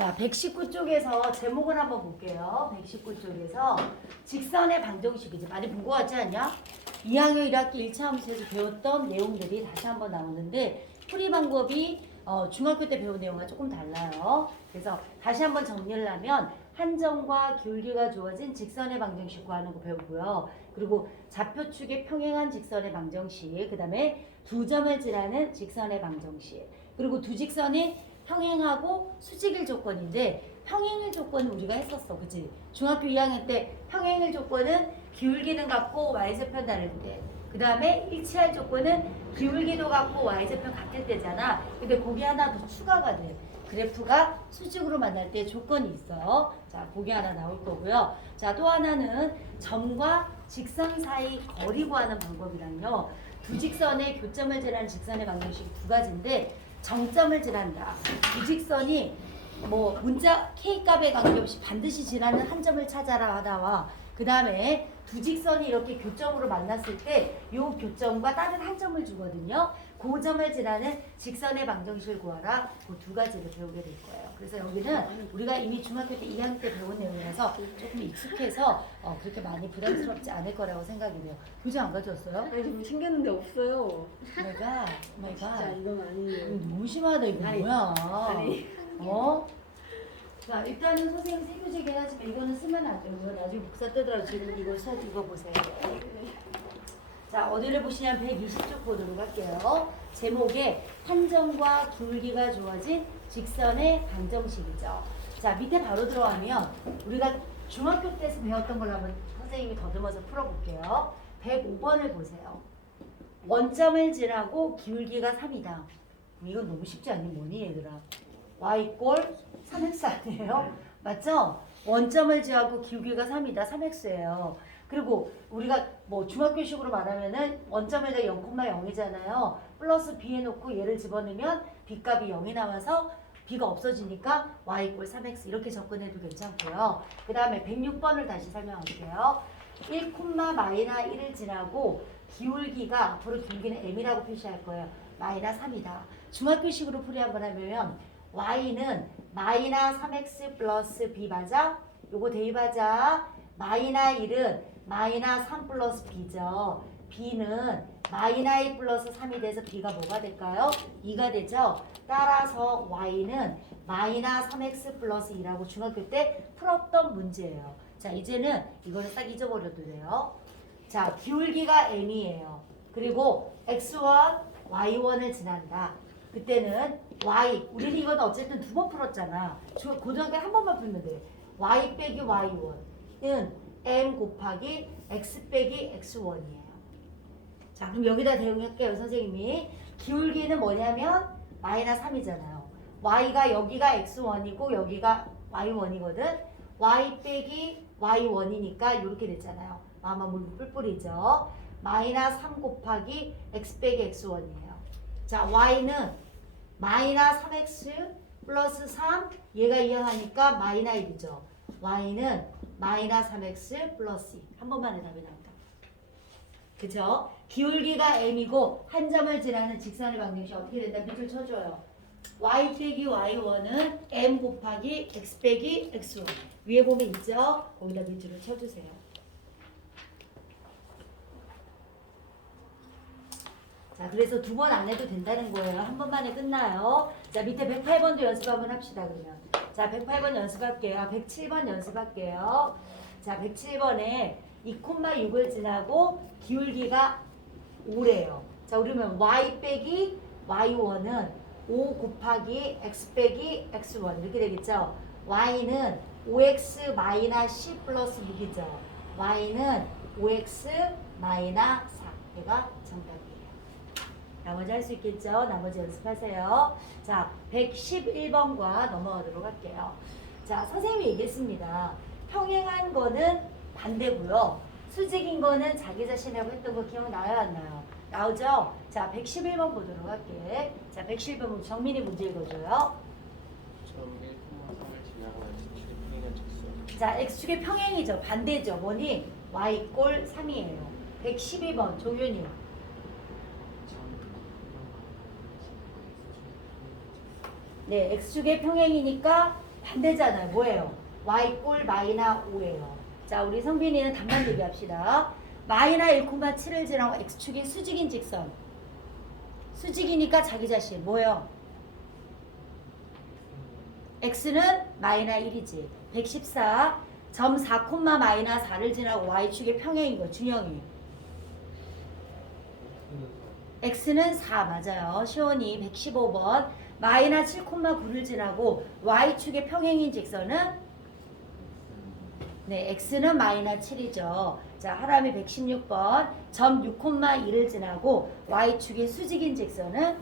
자, 119쪽에서 제목을 한번 볼게요. 119쪽에서 직선의 방정식이지. 많이 본거 같지 않냐? 2학년 1학기 1차 함수에서 배웠던 내용들이 다시 한번 나오는데 풀이 방법이 어, 중학교 때 배운 내용과 조금 달라요. 그래서 다시 한번 정리를 하면 한정과 기울기가 주어진 직선의 방정식 구하는 거 배우고요. 그리고 좌표축의 평행한 직선의 방정식, 그 다음에 두 점을 지나는 직선의 방정식, 그리고 두 직선이 평행하고 수직일 조건인데 평행일 조건은 우리가 했었어, 그치? 중학교 2학년 때 평행일 조건은 기울기는 같고 y좌편 다를 때, 그 다음에 일치할 조건은 기울기도 같고 y좌편 같을 때잖아. 근데 거기 하나 더 추가가 돼. 그래프가 수직으로 만날 때 조건이 있어요. 자, 거기 하나 나올 거고요. 자, 또 하나는 점과 직선 사이 거리 구하는 방법이랑요. 두 직선의 교점을 지나는 직선의 방정식이 두 가지인데 정점을 지난다. 두 직선이 뭐 문자 k 값에 관계없이 반드시 지나는 한 점을 찾아라 하다와 그 다음에 두 직선이 이렇게 교점으로 만났을 때 이 교점과 다른 한 점을 주거든요. 그 점을 지나는 직선의 방정식을 구하라. 그 두 가지를 배우게 될 거예요. 그래서 여기는 우리가 이미 중학교 때 2학년 때 배운 내용이라서 조금 익숙해서 어, 그렇게 많이 부담스럽지 않을 거라고 생각이 돼요. 교재 안 가져왔어요? 아니 좀 챙겼는데 없어요. 내가 마이 진짜 갓. 이건 이거 아니에요. 너무 심하다 이거 아니, 뭐야? 아니. 어? 자 일단은 선생님 세교재긴 하지만 이거는 쓰면 안 되고요. 나중에 복사 뜨더라도 지금 이거 써 이거 보세요. 자 어디를 보시냐면 120쪽 보도록 할게요. 제목에 한점과 기울기가 주어진 직선의 방정식이죠. 자 밑에 바로 들어가면 우리가 중학교 때에서 배웠던 걸 한번 선생님이 더듬어서 풀어볼게요. 105번을 보세요. 원점을 지나고 기울기가 3이다. 이건 너무 쉽지 않니 뭐니 얘들아? y 꼴 3x 아니에요? 맞죠? 원점을 지하고 기울기가 3이다. 3x예요. 그리고 우리가 뭐 중학교식으로 말하면은 원점에다 0,0이잖아요. 플러스 b 해놓고 얘를 집어넣으면 b 값이 0이 나와서 b가 없어지니까 y 꼴 3x 이렇게 접근해도 괜찮고요. 그 다음에 106번을 다시 설명할게요. 1, 마이너 1을 지나고 기울기가 앞으로 기울기는 m이라고 표시할 거예요. 마이너 3이다. 중학교식으로 풀이 한번 하면 y는 마이너 3x 플러스 b 맞아? 요거 대입하자. 마이너 1은 마이너 3 플러스 b죠. b는 마이너 2 플러스 3이 돼서 b가 뭐가 될까요? 2가 되죠. 따라서 y는 마이너 3x 플러스 2라고 중학교 때 풀었던 문제예요. 자 이제는 이거는 싹 잊어버려도 돼요. 자 기울기가 m이에요. 그리고 x1, y1을 지난다. 그때는 y 우리는 이건 어쨌든 두 번 풀었잖아. 중- 고등학교 한 번만 풀면 돼. y 빼기 y1은 m 곱하기 x 빼기 x1이에요. 자 그럼 여기다 대응할게요 선생님이. 기울기는 뭐냐면 마이너 3이잖아요. y가 여기가 x1이고 여기가 y1이거든. y 빼기 y1이니까 이렇게 됐잖아요. 아마 물고 뿔뿔이죠. 마이너 3 곱하기 x 빼기 x1이에요. 자 y는 마이너 3x 플러스 3 얘가 이항하니까 마이너 1이죠. y는 마이너 3x 플러스 2. 한 번만에 답이 나온다. 그죠? 기울기가 m이고 한 점을 지나는 직선의 방정식 어떻게 된다? 밑줄 쳐줘요. y 빼기 y1은 m 곱하기 x 빼기 x1 위에 보면 있죠? 거기다 밑줄을 쳐주세요. 자, 그래서 두 번 안 해도 된다는 거예요. 한 번만에 끝나요. 자, 밑에 108번도 연습 한번 합시다, 그러면. 자, 108번 연습할게요. 아, 107번 연습할게요. 자, 107번에 2,6을 지나고 기울기가 5래요. 자, 그러면 y 빼기 y1은 5 곱하기 x 빼기 x1 이렇게 되겠죠? y는 5x 마이너 10 플러스 6이죠. y는 5x 마이너 4. 얘가 정답이에요. 나머지 할 수 있겠죠? 나머지 연습하세요. 자, 111번과 넘어가도록 할게요. 자, 선생님이 얘기했습니다. 평행한 거는 반대고요. 수직인 거는 자기 자신하고 했던 거 기억나요? 안 나요? 나오죠? 자, 111번 보도록 할게. 자, 111번 정민이 문제 읽어줘요. 처음 1,3을 지나고 X축의 평행한 직선 자, X축의 평행이죠. 반대죠. 뭐니? Y 꼴 3이에요. 112번 종윤이. 네, X축의 평행이니까 반대잖아요. 뭐예요? y 꼴 마이나 5예요. 자, 우리 성빈이는 답만 얘기합시다. 마이나 1,7을 지나고 x축인 수직인 직선. 수직이니까 자기 자신 뭐예요? x는 마이나 1이지. 114. 점 4, 마이나 4를 지나고 y축의 평행인 거 준영이. x는 4 맞아요. 시원이 115번. 마이나 7,9를 지나고 y축의 평행인 직선은 네, x는 마이나 7이죠. 자, 하람이 116번. 점 6,2를 지나고 y축의 수직인 직선은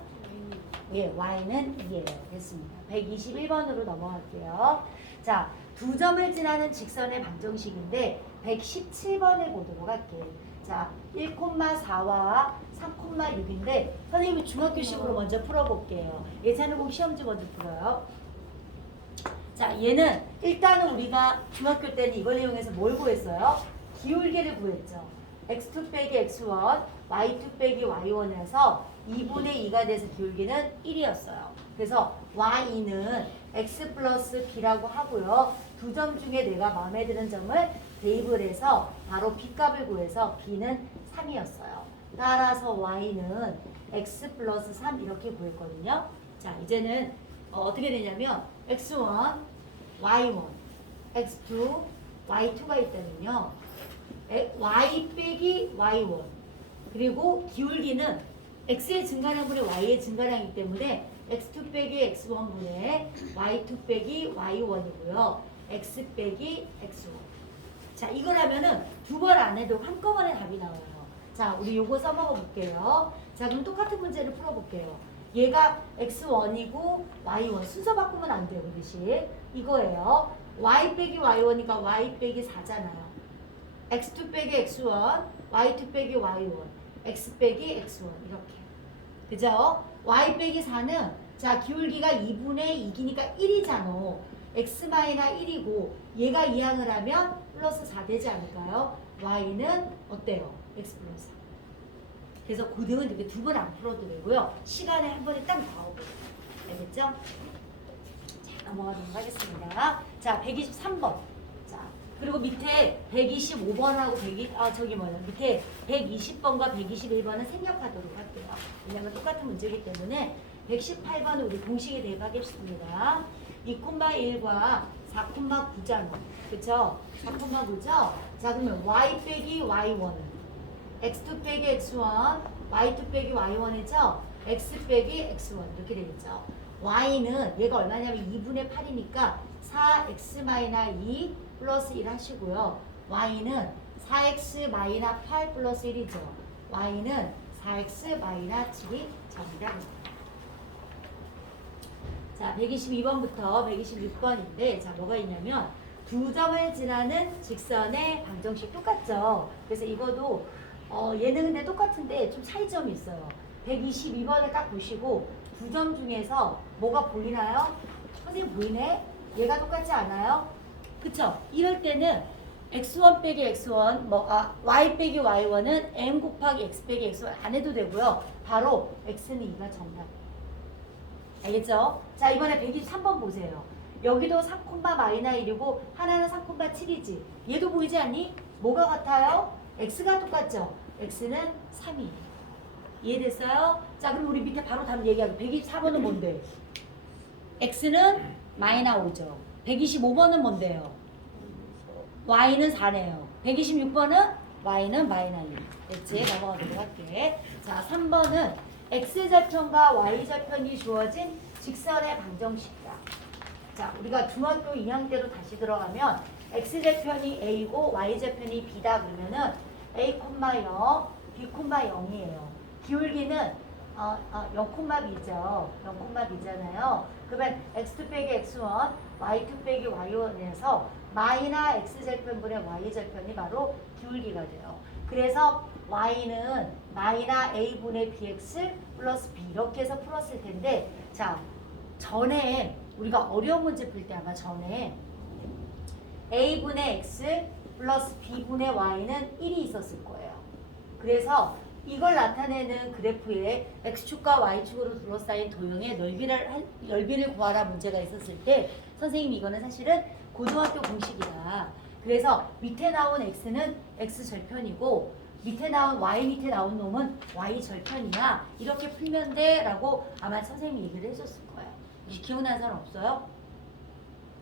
예, y는 2예요. 됐습니다. 121번으로 넘어갈게요. 자, 두 점을 지나는 직선의 방정식인데 117번을 보도록 할게요. 자, 1,4와 3,6인데 선생님이 중학교식으로 먼저 풀어볼게요. 예찬은공 시험지 먼저 풀어요. 자, 얘는 일단은 우리가 중학교 때는 이걸 이용해서 뭘 구했어요? 기울기를 구했죠. x2 빼기 x1, y2 빼기 y1에서 2분의 2가 돼서 기울기는 1이었어요. 그래서 y는 x 플러스 b라고 하고요. 두 점 중에 내가 마음에 드는 점을 대입을 해서 바로 b값을 구해서 b는 3이었어요. 따라서 y는 x 플러스 3 이렇게 구했거든요. 자, 이제는 어, 떻게 되냐면 x1, y1, x2, y2가 있다면요. 에- y 빼기 y1 그리고 기울기는 x의 증가량분의 y의 증가량이기 때문에 x2 빼기 x1분의 y2 빼기 y1이고요. x 빼기 x1 자 이걸 하면은 두 번 안 해도 한꺼번에 답이 나와요. 자 우리 요거 써먹어 볼게요. 자 그럼 똑같은 문제를 풀어 볼게요. 얘가 x1이고 y1 순서 바꾸면 안 돼요. 그 대신 이거예요. y 빼기 y1이니까 y 빼기 4잖아요. x2 빼기 x1, y2 빼기 y1, x 빼기 x1 이렇게. 그죠? y 빼기 4는 자 기울기가 2분의 2기니까 1이잖아. x 마이나 1이고 얘가 이항을 하면 플러스 4 되지 않을까요? y는 어때요? x 플러스 4. 그래서 고등은 이렇게 두 번 안 풀어도 되고요. 시간에 한 번에 딱 나오고. 알겠죠? 자, 넘어가도록 하겠습니다. 자, 123번. 자, 그리고 밑에 125번하고 120, 아, 저기 뭐냐. 밑에 120번과 121번은 생략하도록 할게요. 왜냐면 똑같은 문제이기 때문에 118번은 우리 공식에 대입하겠습니다. 2,1과 4,9잖아. 그쵸? 4,9죠? 자, 그러면 y 빼기 y1은 x2 빼기 x1, y2 빼기 y1이죠? x 빼기 x1 이렇게 되겠죠. y는 얘가 얼마냐면 2분의 8이니까 4x 마이너 2 플러스 1 하시고요. y는 4x 마이너 8 플러스 1이죠. y는 4x 마이너 7이 정답입니다. 자, 122번부터 126번인데, 자, 뭐가 있냐면, 두 점을 지나는 직선의 방정식 똑같죠? 그래서 이거도, 어, 얘는 근데 똑같은데 좀 차이점이 있어요. 122번을 딱 보시고, 두 점 중에서 뭐가 보이나요? 선생님 보이네? 얘가 똑같지 않아요? 그쵸? 이럴 때는 x1 빼기 x1, 뭐, 아, y 빼기 y1은 m 곱하기 x 빼기 x1 안 해도 되고요. 바로 x는 2가 정답. 알겠죠? 자, 이번에 123번 보세요. 여기도 3콤마 마이너 1이고 하나는 3콤마 7이지. 얘도 보이지 않니? 뭐가 같아요? x가 똑같죠? x는 3이. 이해됐어요? 자, 그럼 우리 밑에 바로 답 얘기하고 124번은 뭔데? x는 마이너 5죠. 125번은 뭔데요? y는 4네요. 126번은 y는 마이너 1. 됐지? 넘어가도록 할게. 자, 3번은 x좌편과 y좌편이 주어진 직선의 방정식이다. 자, 우리가 중학교 2학년 때로 다시 들어가면 x좌편이 a고 y좌편이 b다 그러면은 a, 0, b, 0이에요. 기울기는 어, 어, 0,b죠. 0,b잖아요. 그러면 x2 빼기 x1, y2 빼기 y1에서 마이너 x절편분의 y절편이 바로 기울기가 돼요. 그래서 y는 마이너 a분의 bx 플러스 b 이렇게 해서 풀었을 텐데 자 전에 우리가 어려운 문제 풀 때 아마 전에 a분의 x 플러스 b분의 y는 1이 있었을 거예요. 그래서 이걸 나타내는 그래프에 x축과 y축으로 둘러싸인 도형의 넓이를 할- 넓이를 구하라 문제가 있었을 때 선생님 이거는 사실은 고등학교 공식이다. 그래서 밑에 나온 x는 x 절편이고 밑에 나온 y 밑에 나온 놈은 y 절편이야. 이렇게 풀면 돼라고 아마 선생님이 얘기를 해줬을 거예요. 혹시 기억나는 사람 없어요?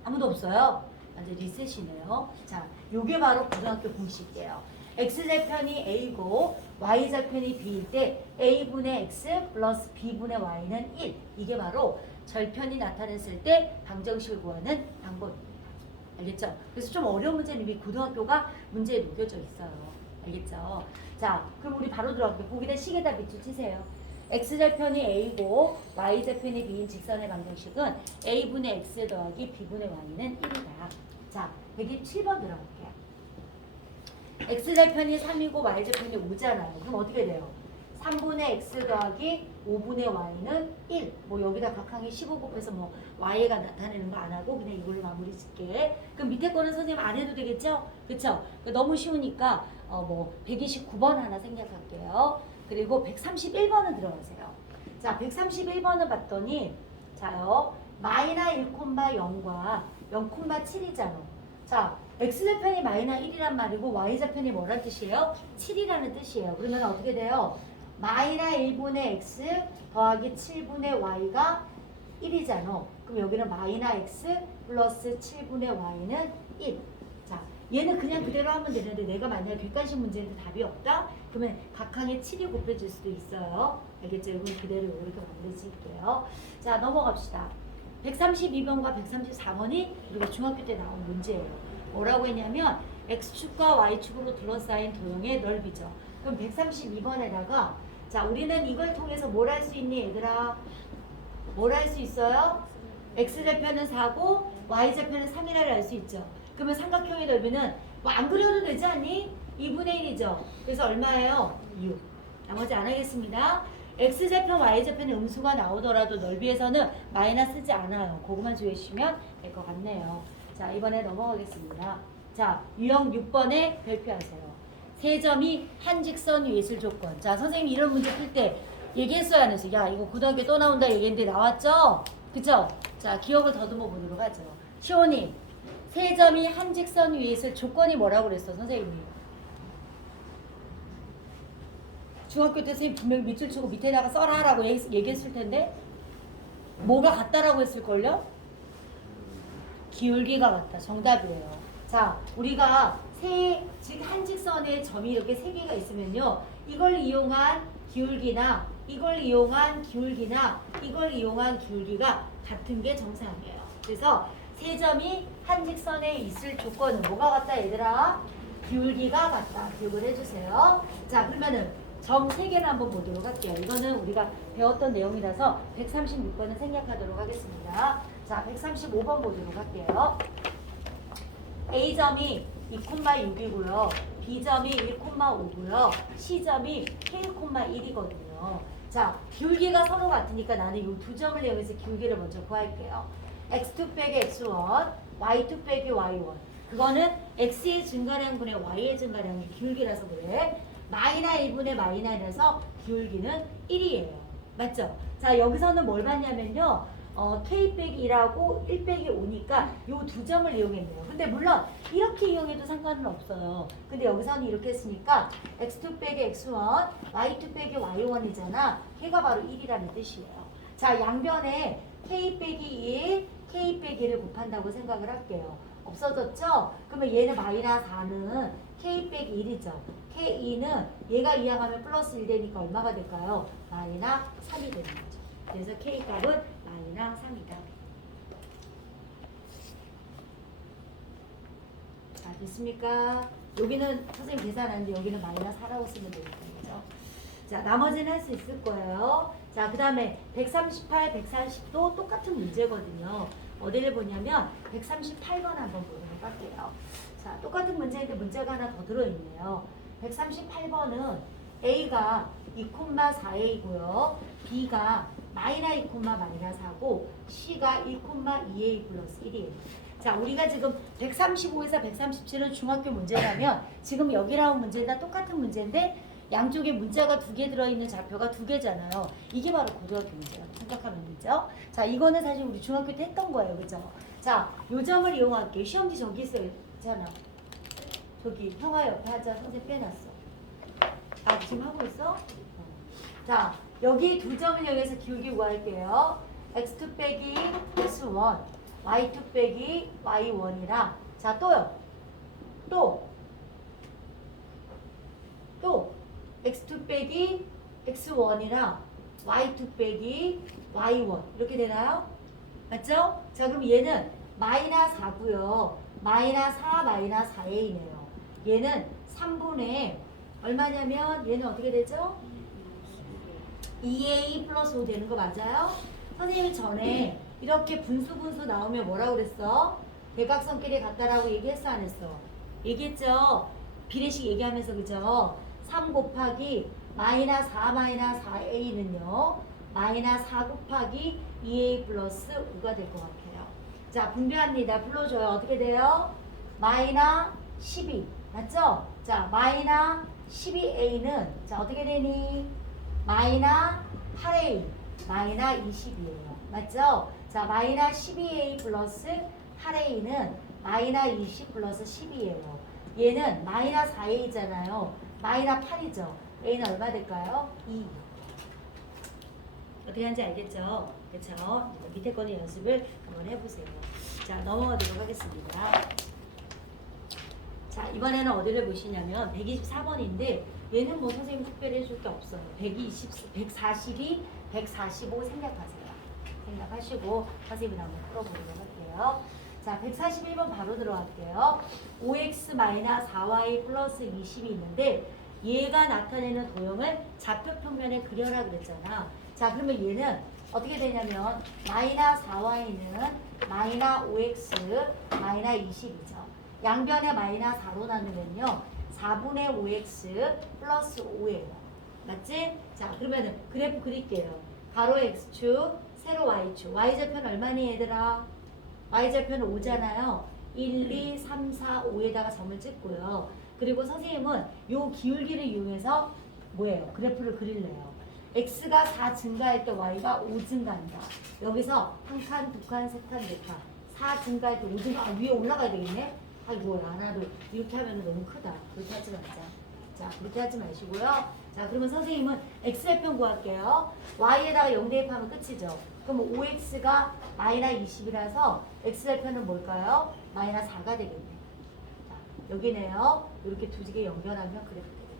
아무도 없어요? 완전 리셋이네요. 자, 요게 바로 고등학교 공식이에요. x절편이 a고 y절편이 b일 때 a분의 x 플러스 b분의 y는 1. 이게 바로 절편이 나타냈을 때 방정식을 구하는 방법입니다. 알겠죠? 그래서 좀 어려운 문제는 이미 고등학교가 문제에 녹여져 있어요. 알겠죠? 자, 그럼 우리 바로 들어갈게요. 거기다 식에다 밑줄 치세요. x절편이 a고 y절편이 b인 직선의 방정식은 a분의 x 더하기 b분의 y는 1이다. 자, 127번 들어갈게요. x절편이 3이고 y절편이 5잖아요. 그럼 어떻게 돼요? 3분의 x 더하기 5분의 y는 1. 뭐 여기다 각항이 15 곱해서 뭐 y가 나타내는 거 안 하고 그냥 이걸로 마무리 짓게. 그럼 밑에 거는 선생님 안 해도 되겠죠? 그쵸? 너무 쉬우니까 어 뭐 129번 하나 생략할게요. 그리고 131번은 들어가세요. 자, 131번은 봤더니 자요. 마이너 1,0과 0,7이잖아. 자, x좌편이 마이너 1이란 말이고 y좌편이 뭐란 뜻이에요? 7이라는 뜻이에요. 그러면 어떻게 돼요? 마이너 1분의 x 더하기 7분의 y가 1이잖아. 그럼 여기는 마이너 x 플러스 7분의 y는 1. 자, 얘는 그냥 그대로 하면 되는데 내가 만약에 객관식 문제인데 답이 없다? 그러면 각 항에 7이 곱해질 수도 있어요. 알겠죠? 이건 그대로 이렇게 만들어줄게요. 자, 넘어갑시다. 132번과 134번이 우리가 중학교 때 나온 문제예요. 뭐라고 했냐면 x축과 y축으로 둘러싸인 도형의 넓이죠. 그럼 132번에다가 자 우리는 이걸 통해서 뭘 할 수 있니 얘들아? 뭘 할 수 있어요? x좌표는 4고 y좌표는 3이라를 알 수 있죠. 그러면 삼각형의 넓이는 뭐 안 그려도 되지 않니? 2분의 1이죠. 그래서 얼마예요? 6. 나머지 안 하겠습니다. x좌표, y좌표는 음수가 나오더라도 넓이에서는 마이너스 쓰지 않아요. 그것만 주의하시면 될 것 같네요. 자, 이번에 넘어가겠습니다. 자, 유형 6번에 별표하세요. 세 점이 한 직선 위에 있을 조건. 자, 선생님이 이런 문제 풀 때 얘기했어야 안 했어요. 야, 이거 고등학교 또 나온다 얘기했는데 나왔죠? 그쵸? 자, 기억을 더듬어 보도록 하죠. 시호님, 세 점이 한 직선 위에 있을 조건이 뭐라고 그랬어, 선생님이? 중학교 때 선생님 분명히 밑줄 치고 밑에다가 써라 라고 얘기- 얘기했을 텐데 뭐가 같다라고 했을걸요? 기울기가 같다. 정답이에요. 자, 우리가 세, 즉 한 직선에 점이 이렇게 세 개가 있으면요. 이걸 이용한 기울기나 이걸 이용한 기울기나 이걸 이용한 기울기가 같은 게 정상이에요. 그래서 세 점이 한 직선에 있을 조건은 뭐가 같다 얘들아? 기울기가 같다. 기억을 해주세요. 자, 그러면은 점세 개를 한번 보도록 할게요. 이거는 우리가 배웠던 내용이라서 136번은 생략하도록 하겠습니다. 자, 135번 보도록 할게요. A점이 2,6이고요. B점이 1,5고요. C점이 K,1이거든요. 자, 기울기가 서로 같으니까 나는 이 두 점을 이용해서 기울기를 먼저 구할게요. X2 빼기 x1, y2 빼기 y1. 그거는 x의 증가량분의 y의 증가량이 기울기라서 그래. 마이너 1분의 마이너 1에서 기울기는 1이에요. 맞죠? 자, 여기서는 뭘 봤냐면요. 어, k 빼기 1하고 1 빼기 5니까 요 두 점을 이용했네요. 근데 물론 이렇게 이용해도 상관은 없어요. 근데 여기서는 이렇게 했으니까 x2 빼기 x1, y2 빼기 y1이잖아. 걔가 바로 1이라는 뜻이에요. 자, 양변에 k 빼기 1, k 빼기 1을 곱한다고 생각을 할게요. 없어졌죠? 그러면 얘는 마이너스 4는 k 빼기 1이죠. k2는 얘가 이항하면 플러스 1 되니까 얼마가 될까요? 마이너스 3이 되는 거죠. 그래서 k 값은 마이너스 3이다. 자, 됐습니까? 여기는 선생님 계산하는데 여기는 마이너스 4라고 쓰면 되니까 그죠? 자, 나머지는 할 수 있을 거예요. 자, 그 다음에 138, 140도 똑같은 문제거든요. 어디를 보냐면 138번 한번 보도록 할게요. 자, 똑같은 문제인데 문제가 하나 더 들어있네요. 138번은 A가 2,4A고요. B가 마이너 2, 마이너 4고 C가 1,2A 플러스 1이에요. 자, 우리가 지금 135에서 137은 중학교 문제라면 지금 여기 나온 문제랑 똑같은 문제인데 양쪽에 문자가 두 개 들어있는 좌표가 두 개잖아요. 이게 바로 고등학교 문제라고 생각하면 되죠. 자, 이거는 사실 우리 중학교 때 했던 거예요. 그죠? 자, 요 점을 이용할게요. 시험지 저기 있어요. 있잖아. 저기 형아 옆에 하자. 선생님 빼놨어. 아, 지금 하고 있어? 어. 자, 여기 두 점을 이용해서 기울기 구할게요. x2 빼기 x1, y2 빼기 y1이랑 자, 또요. 또. 또 x2 빼기 x1이랑 y2 빼기 y1 이렇게 되나요? 맞죠? 자 그럼 얘는 마이너 4고요. 마이너 4 마이너 4a네요. 얘는 3분의 얼마냐면 얘는 어떻게 되죠? 2a 플러스 5 되는 거 맞아요? 선생님이 전에 이렇게 분수 분수 나오면 뭐라고 그랬어? 대각선끼리 같다라고 얘기했어 안 했어? 얘기했죠? 비례식 얘기하면서 그죠? 3 곱하기 마이너 4 마이너 4a는요 마이너 4 곱하기 2a 플러스 5가 될 것 같아요 자 분배합니다 불러줘요 어떻게 돼요? 마이너 12 맞죠? 자 마이너 12a는 자 어떻게 되니? 마이너 8a 마이너 20이에요 맞죠? 자 마이너 12a 플러스 8a는 마이너 20 플러스 10이에요 얘는 마이너 4a잖아요 마이너 8이죠. A는 얼마 될까요? 2 어떻게 하는지 알겠죠? 그쵸? 밑에 거는 연습을 한번 해보세요. 자 넘어가도록 하겠습니다. 자 이번에는 어디를 보시냐면 124번인데 얘는 뭐 선생님 특별히 해줄 게 없어요. 120, 142, 145 생각하세요. 생각하시고 선생님이 한번 풀어보도록 할게요 자 141번 바로 들어갈게요. 5x-4y 플러스 20이 있는데 얘가 나타내는 도형을 좌표 평면에 그려라 그랬잖아. 자 그러면 얘는 어떻게 되냐면 마이너 4y는 마이너 5x 마이너 20이죠. 양변에 마이너 4로 나누면요. 4분의 5x 플러스 5예요. 맞지? 자 그러면은 그래프 그릴게요. 가로 x축 세로 y축. y좌표는 얼마니 얘들아? Y좌표는 5잖아요 1, 2, 3, 4, 5에다가 점을 찍고요 그리고 선생님은 요 기울기를 이용해서 뭐예요? 그래프를 그릴래요 x가 4 증가할 때 y가 5 증가한다 여기서 한 칸, 두 칸, 세 칸, 네 칸. 4 증가할 때 5 증가, 아, 위에 올라가야 되겠네? 아이고, 하나도 이렇게 하면 너무 크다. 그렇게 하지 말자. 자, 그렇게 하지 마시고요. 자, 그러면 선생님은 x좌표 구할게요. y에다가 0 대입하면 끝이죠. 그럼 5x가 마이너 20이라서 x좌표는 뭘까요? 마이너 4가 되겠네. 자, 여기네요. 이렇게 두 개 연결하면 그래프 되겠네.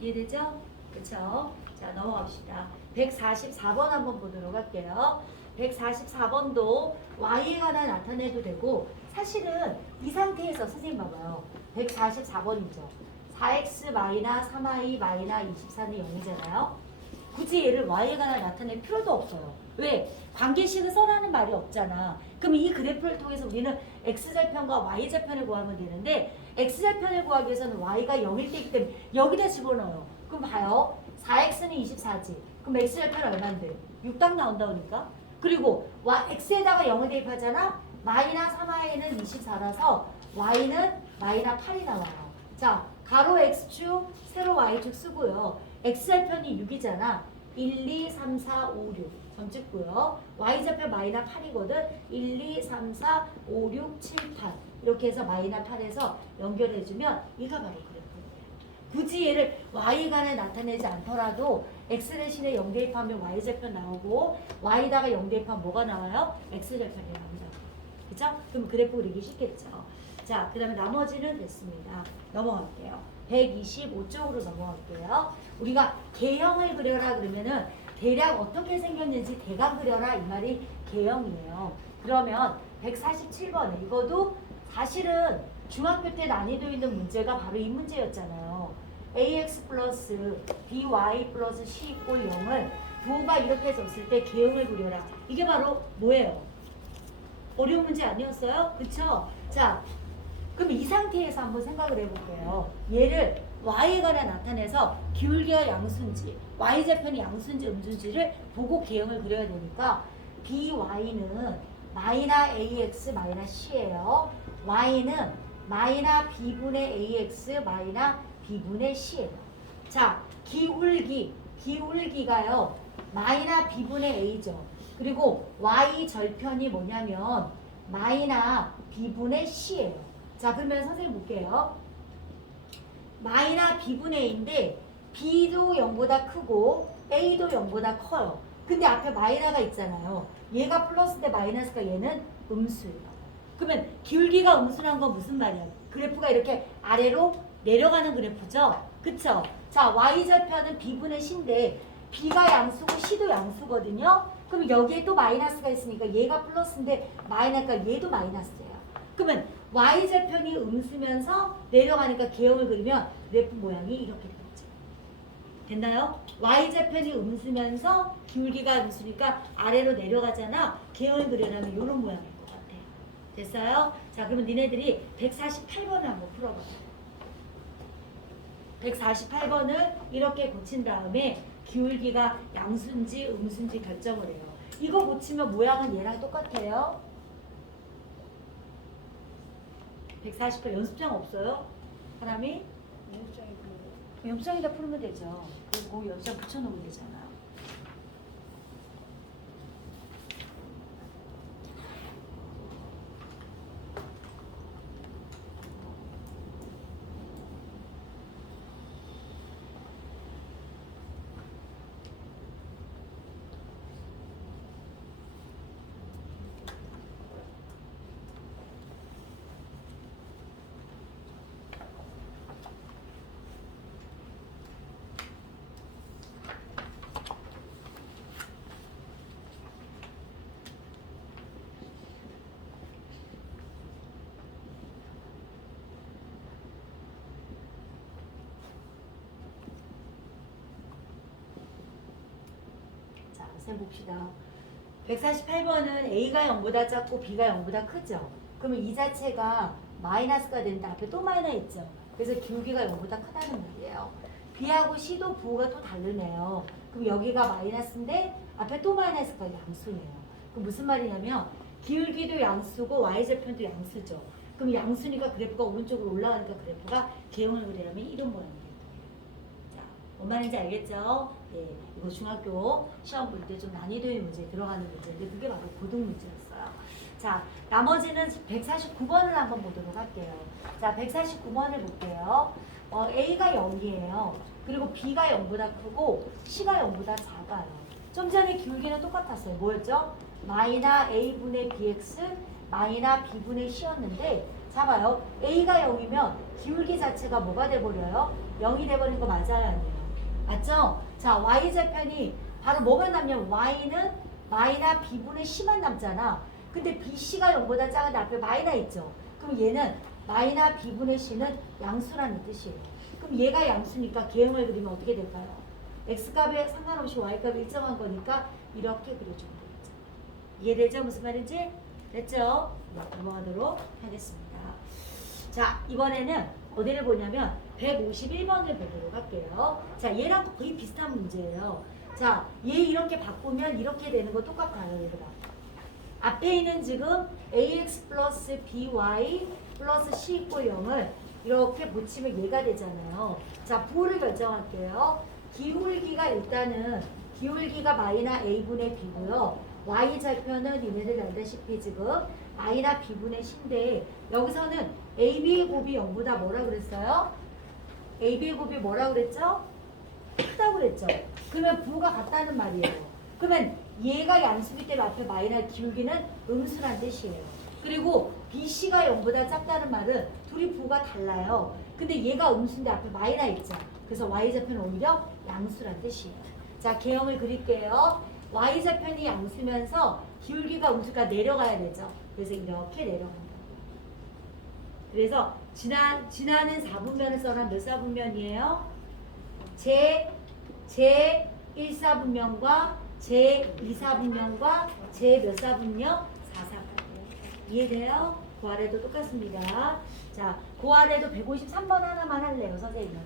이해되죠? 그쵸? 자, 넘어갑시다. 144번 한번 보도록 할게요. 144번도 y에 관한 나타내도 되고 사실은 이 상태에서 선생님 봐봐요. 144번이죠. 4x 마이너 3y 마이너 24는 0이잖아요. 굳이 얘를 y에 관한 나타낼 필요도 없어요. 왜? 관계식을 써라는 말이 없잖아. 그럼 이 그래프를 통해서 우리는 x좌편과 y좌편을 구하면 되는데 x좌편을 구하기 위해서는 y가 0일 때이기 때문에 여기다 집어넣어요. 그럼 봐요. 4x는 24지. 그럼 x좌편 얼마인데? 6딱 나온다 보니까. 그리고 y, x에다가 0을 대입하잖아. 마이너 3y는 24라서 y는 마이너 8이 나와요. 자, 가로 x축, 세로 y축 쓰고요. X좌편이 6이잖아. 1, 2, 3, 4, 5, 6. 점 찍고요. y좌편 마이너 8이거든. 1, 2, 3, 4, 5, 6, 7, 8. 이렇게 해서 마이너 8에서 연결해주면 얘가 바로 그래프예요. 굳이 얘를 y간에 나타내지 않더라도 x 대신에 0 대입하면 y좌편 나오고 y다가 0 대입하면 뭐가 나와요? x좌편이 나옵니다. 그죠? 그럼 그래프 그리기 쉽겠죠. 자, 그 다음에 나머지는 됐습니다. 넘어갈게요. 125쪽으로 넘어갈게요. 우리가 개형을 그려라 그러면은 대략 어떻게 생겼는지 대강 그려라 이 말이 개형이에요. 그러면 147번에 이거도 사실은 중학교 때 난이도 있는 문제가 바로 이 문제였잖아요. ax 플러스 by 플러스 c 이꼴 0을 부호가 이렇게 줬을 때 개형을 그려라. 이게 바로 뭐예요? 어려운 문제 아니었어요? 그쵸? 자, 그럼 이 상태에서 한번 생각을 해볼게요. 얘를 y에 관해 나타내서 기울기와 양수인지 y좌편이 양수인지 음수인지를 보고 개형을 그려야 되니까 by는 마이너 ax 마이너 c예요. y는 마이너 b분의 ax 마이너 B분의 C예요. 자, 기울기, 기울기가요. 마이나 B분의 A죠. 그리고 Y 절편이 뭐냐면 마이나 B분의 C예요. 자, 그러면 선생님 볼게요. 마이나 B분의 A인데 B도 0보다 크고 A도 0보다 커요. 근데 앞에 마이너가 있잖아요. 얘가 플러스인데 마이너스가 얘는 음수예요. 그러면 기울기가 음수란 건 무슨 말이야? 그래프가 이렇게 아래로 내려가는 그래프죠? 그쵸? 자, y절편은 b분의 c인데 b가 양수고 c도 양수거든요? 그럼 여기에 또 마이너스가 있으니까 얘가 플러스인데 마이너스가 얘도 마이너스예요. 그러면 y절편이 음수면서 내려가니까 개형을 그리면 그래프 모양이 이렇게 되겠죠. 됐나요? y절편이 음수면서 기울기가 음수니까 아래로 내려가잖아. 개형을 그리려면 이런 모양일 것 같아. 됐어요? 자, 그러면 니네들이 148번을 한번 풀어봐. 148번을 이렇게 고친 다음에 기울기가 양수인지 음수인지 결정을 해요. 이거 고치면 모양은 얘랑 똑같아요. 148 연습장 없어요? 사람이? 연습장에다 풀면 되죠. 그리고 연습장 붙여놓으면 되잖아. 봅시다. 148번은 A가 0보다 작고 B가 0보다 크죠. 그러면 이 자체가 마이너스가 되는데 앞에 또 마이너스 있죠. 그래서 기울기가 0보다 크다는 말이에요. B하고 C도 부호가 또 다르네요. 그럼 여기가 마이너스인데 앞에 또 마이너스가 양수네요. 그럼 무슨 말이냐면 기울기도 양수고 y절편도 양수죠. 그럼 양수니까 그래프가 오른쪽으로 올라가니까 그래프가 개형을 그리려면 이런 모양이 돼요. 자, 뭔 말인지 알겠죠? 네, 이거 중학교 시험 볼 때 좀 난이도의 문제 들어가는 문제인데 그게 바로 고등 문제였어요. 자, 나머지는 149번을 한번 보도록 할게요. 자, 149번을 볼게요. 어, A가 0이에요. 그리고 B가 0보다 크고 C가 0보다 작아요. 좀 전에 기울기는 똑같았어요. 뭐였죠? 마이나 A분의 BX 마이나 B분의 C였는데 자 봐요. A가 0이면 기울기 자체가 뭐가 돼버려요? 0이 돼버린 거 맞아요? 아니에요? 맞죠? 자, y절편이 바로 뭐만 남냐면 y는 마이나 b분의 c만 남잖아. 근데 bc가 0보다 작은데 앞에 마이나 있죠. 그럼 얘는 마이나 b분의 c는 양수라는 뜻이에요. 그럼 얘가 양수니까 개형을 그리면 어떻게 될까요? x값에 상관없이 y값이 일정한 거니까 이렇게 그려주면 되겠죠. 이해되죠? 무슨 말인지? 됐죠? 네, 넘어가도록 하겠습니다. 자, 이번에는 어디를 보냐면 151번을 보도록 할게요. 자, 얘랑 거의 비슷한 문제예요. 자, 얘 이렇게 바꾸면 이렇게 되는 거 똑같아요, 얘들아. 앞에 있는 지금 ax 플러스 by 플러스 c 이꼴 0을 이렇게 붙이면 얘가 되잖아요. 자, 부호를 결정할게요. 기울기가 일단은 기울기가 마이나 a분의 b고요. y 절편은 얘네들 알다시피 지금 마이나 b분의 c인데 여기서는 ab의 곱이 0보다 뭐라 그랬어요? Ab의 곱이 뭐라 그랬죠? 크다고 그랬죠? 그러면 부호가 같다는 말이에요. 그러면 얘가 양수기 때문에 앞에 마이너 기울기는 음수란 뜻이에요. 그리고 BC가 0보다 작다는 말은 둘이 부호가 달라요. 근데 얘가 음수인데 앞에 마이너 있죠. 그래서 Y좌표는 오히려 양수란 뜻이에요. 자, 개형을 그릴게요. Y좌편이 양수면서 기울기가 음수가 내려가야 되죠. 그래서 이렇게 내려간다. 그래서 지난, 지나는 4분면을 써놓은 몇 사분면이에요? 제, 제 1사분면과 제 2사분면과 제 몇 사분면? 4사분면. 이해돼요? 그 아래도 똑같습니다. 자, 그 아래도 153번 하나만 할래요, 선생님.